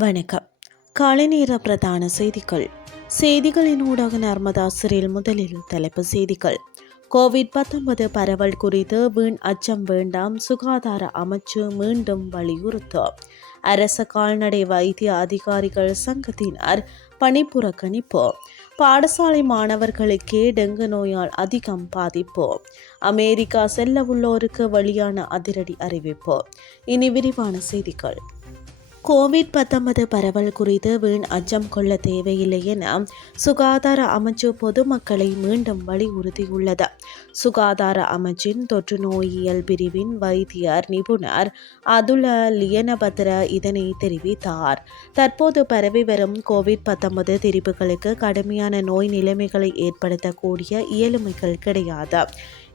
வணக்கம். காலை நேர பிரதான செய்திகள். செய்திகளின் ஊடாக நர்மதாசிரியில் முதலில் தலைப்பு செய்திகள். கோவிட் பத்தொன்பது பரவல் குறித்து வீண் அச்சம் வேண்டாம் சுகாதார அமைச்சு மீண்டும் வலியுறுத்து. அரச கால்நடை வைத்திய அதிகாரிகள் சங்கத்தினர் பணிப்புறக்கணிப்பு பாடசாலை மாணவர்களுக்கே டெங்கு நோயால் அதிகம் பாதிப்பு. அமெரிக்கா செல்ல உள்ளோருக்கு வெளியான அதிரடி அறிவிப்பு. இனி விரிவான செய்திகள். கோவிட் பத்தொன்பது பரவல் குறித்து வீண் அச்சம் கொள்ள தேவையில்லை என சுகாதார அமைச்சு பொதுமக்களை மீண்டும் வலியுறுத்தியுள்ளது. சுகாதார அமைச்சின் தொற்று நோயியல் பிரிவின் வைத்தியர் நிபுணர் அதுல லியனபத்ர இதனை தெரிவித்தார். தற்போது பரவி வரும் கோவிட் பத்தொன்பது திரிப்புகளுக்கு கடுமையான நோய் நிலைமைகளை ஏற்படுத்தக்கூடிய இயலுமைகள் கிடையாது.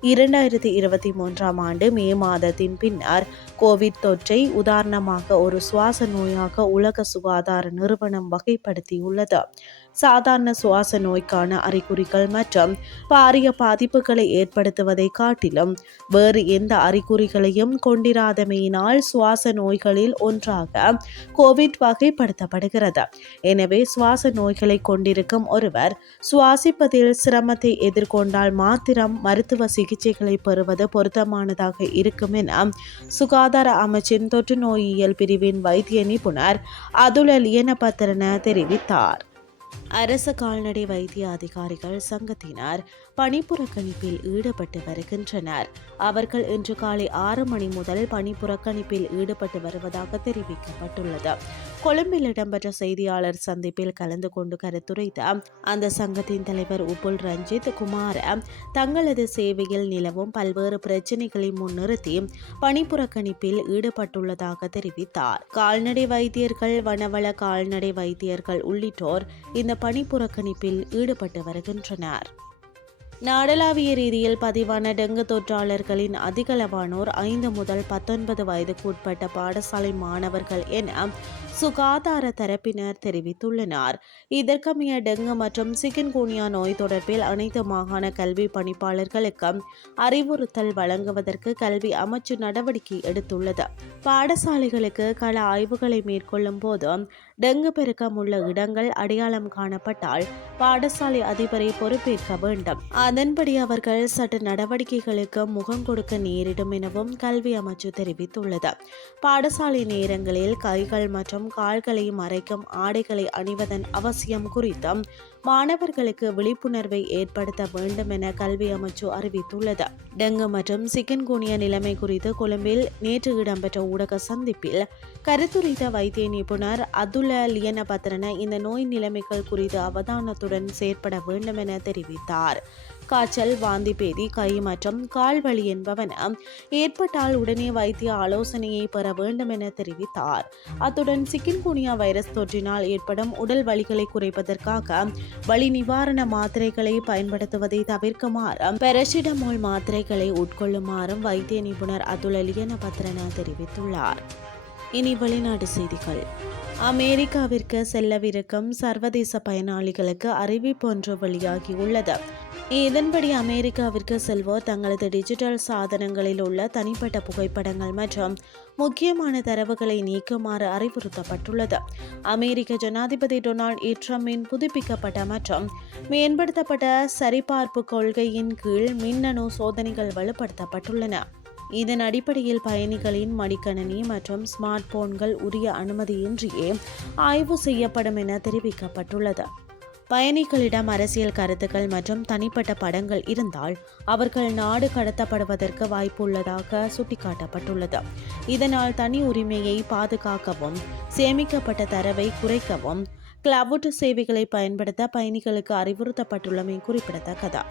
இரண்டாயிரத்தி இருபத்தி மூன்றாம் ஆண்டு மே மாதத்தின் பின்னர் கோவிட் தொற்றை உதாரணமாக ஒரு சுவாச நோயாக உலக சுகாதார நிறுவனம் வகைப்படுத்தியுள்ளது. சாதாரண சுவாச நோய்க்கான அறிகுறிகள் மற்றும் பாரிய பாதிப்புகளை ஏற்படுத்துவதை காட்டிலும் வேறு எந்த அறிகுறிகளையும் கொண்டிராதமையினால் சுவாச நோய்களில் ஒன்றாக கோவிட் வகைப்படுத்தப்படுகிறது. எனவே சுவாச நோய்களை கொண்டிருக்கும் ஒருவர் சுவாசிப்பதில் சிரமத்தை எதிர்கொண்டால் மாத்திரம் மருத்துவ சிகிச்சைகளை பெறுவது பொருத்தமானதாக இருக்கும் என சுகாதார அமைச்சின் தொற்று நோயியல் பிரிவின் வைத்திய நிபுணர் அதுல லியனபத்திரன தெரிவித்தார். அரச கால்நடை வைத்திய அதிகாரிகள் சங்கத்தினர் பணிப்புறக்கணிப்பில் ஈடுபட்டு வருகின்றனர். அவர்கள் இன்று காலை ஆறு மணி முதல் பணிப்புறக்கணிப்பில் ஈடுபட்டு வருவதாக தெரிவிக்கப்பட்டுள்ளது. கொழும்பில் இடம்பெற்ற செய்தியாளர் சந்திப்பில் கலந்து கொண்டு கருத்துரைத்த அந்த சங்கத்தின் தலைவர் உபுல் ரஞ்சித் குமார தங்களது சேவையில் நிலவும் பல்வேறு பிரச்சினைகளை முன்னிறுத்தி பணிப்புறக்கணிப்பில் ஈடுபட்டுள்ளதாக தெரிவித்தார். கால்நடை வைத்தியர்கள் வனவள கால்நடை வைத்தியர்கள் உள்ளிட்டோர் இந்த பணிப்புறக்கணிப்பில் ஈடுபட்டு வருகின்றனர். நாடளாவிய ரீதியில் பதிவான டெங்கு தொற்றாளர்களின் அதிகளவானோர் ஐந்து முதல் பத்தொன்பது வயதுக்கு உட்பட்ட பாடசாலை மாணவர்கள் என சுகாதார தரப்பினர் தெரிவித்துள்ளனர். இதற்கமைய டெங்கு மற்றும் சிக்கன்கூனியா நோய் தொடர்பில் அனைத்து மாகாண கல்வி பணிப்பாளர்களுக்கு அறிவுறுத்தல் வழங்குவதற்கு கல்வி அமைச்சு நடவடிக்கை எடுத்துள்ளது. பாடசாலைகளுக்கு கள ஆய்வுகளை மேற்கொள்ளும் போது டெங்கு பெருக்கம் உள்ள இடங்கள் அடையாளம் காணப்பட்டால் பாடசாலை அதிபரை பொறுப்பேற்க வேண்டும். அதன்படி அவர்கள் சட்ட நடவடிக்கைகளுக்கு முகம் கொடுக்க நேரிடும் எனவும் கல்வி அமைச்சு தெரிவித்துள்ளது. பாடசாலை நேரங்களில் கைகள் மற்றும் கால்களை மறைக்கும் ஆடைகளை அணிவதன் அவசியம் குறித்தும் மாணவர்களுக்கு விழிப்புணர்வை ஏற்படுத்த வேண்டும் என கல்வி அமைச்சு அறிவித்துள்ளது. டெங்கு மற்றும் சிக்கன்குனியா நிலைமை குறித்து கொழும்பில் நேற்று இடம்பெற்ற ஊடக சந்திப்பில் கருத்துரைத்த வைத்திய நிபுணர் அதுல லியனபத்ரன இந்த நோய் நிலைமைகள் குறித்து அவதானத்துடன் செயற்பட வேண்டும் என தெரிவித்தார். காய்ச்சல் வாந்தி பேதி கை மற்றும் கால் வலி என்பவன ஏற்பட்டால் உடனே வைத்திய ஆலோசனையை பெற வேண்டும் என தெரிவித்தார். அத்துடன் சிக்கின்குனியா வைரஸ் தொற்றினால் ஏற்படும் உடல் வலிகளை குறைப்பதற்காக வலி நிவாரண மாத்திரைகளை பயன்படுத்துவதை தவிர்க்குமாறும் பெரசிடமோல் மாத்திரைகளை உட்கொள்ளுமாறும் வைத்திய நிபுணர் அதுல் அலியன பத்ரனா தெரிவித்துள்ளார். இனி வெளிநாட்டு செய்திகள். அமெரிக்காவிற்கு செல்லவிருக்கும் சர்வதேச பயனாளிகளுக்கு அறிவிப்பு ஒன்று வெளியாகியுள்ளது. இதன்படி அமெரிக்காவிற்கு செல்வோர் தங்களது டிஜிட்டல் சாதனங்களில் உள்ள தனிப்பட்ட புகைப்படங்கள் மற்றும் முக்கியமான தரவுகளை நீக்குமாறு அறிவுறுத்தப்பட்டுள்ளது. அமெரிக்க ஜனாதிபதி டொனால்ட் ட்ரம்பின் புதுப்பிக்கப்பட்ட மற்றும் மேம்படுத்தப்பட்ட சரிபார்ப்பு கொள்கையின் கீழ் மின்னணு சோதனைகள் வலுப்படுத்தப்பட்டுள்ளன. இதன் அடிப்படையில் பயணிகளின் மடிக்கணினி மற்றும் ஸ்மார்ட் போன்கள் உரிய அனுமதியின்றியே ஆய்வு செய்யப்படும் என தெரிவிக்கப்பட்டுள்ளது. பயணிகளிடம் அரசியல் கருத்துக்கள் மற்றும் தனிப்பட்ட படங்கள் இருந்தால் அவர்கள் நாடு கடத்தப்படுவதற்கு வாய்ப்புள்ளதாக சுட்டிக்காட்டப்பட்டுள்ளது. இதனால் தனி உரிமையை பாதுகாக்கவும் சேமிக்கப்பட்ட தரவை குறைக்கவும் கிளவுட் சேவைகளை பயன்படுத்த பயணிகளுக்கு அறிவுறுத்தப்பட்டுள்ளமை குறிப்பிடத்தக்கது.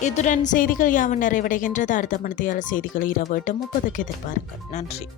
இத்துடன் செய்திகள் யாவும் நிறைவடைகின்றது. அடுத்த மணித்தியால செய்திகள் இரவு எட்டு முப்பதுக்கு எதிர்பாருங்கள். நன்றி.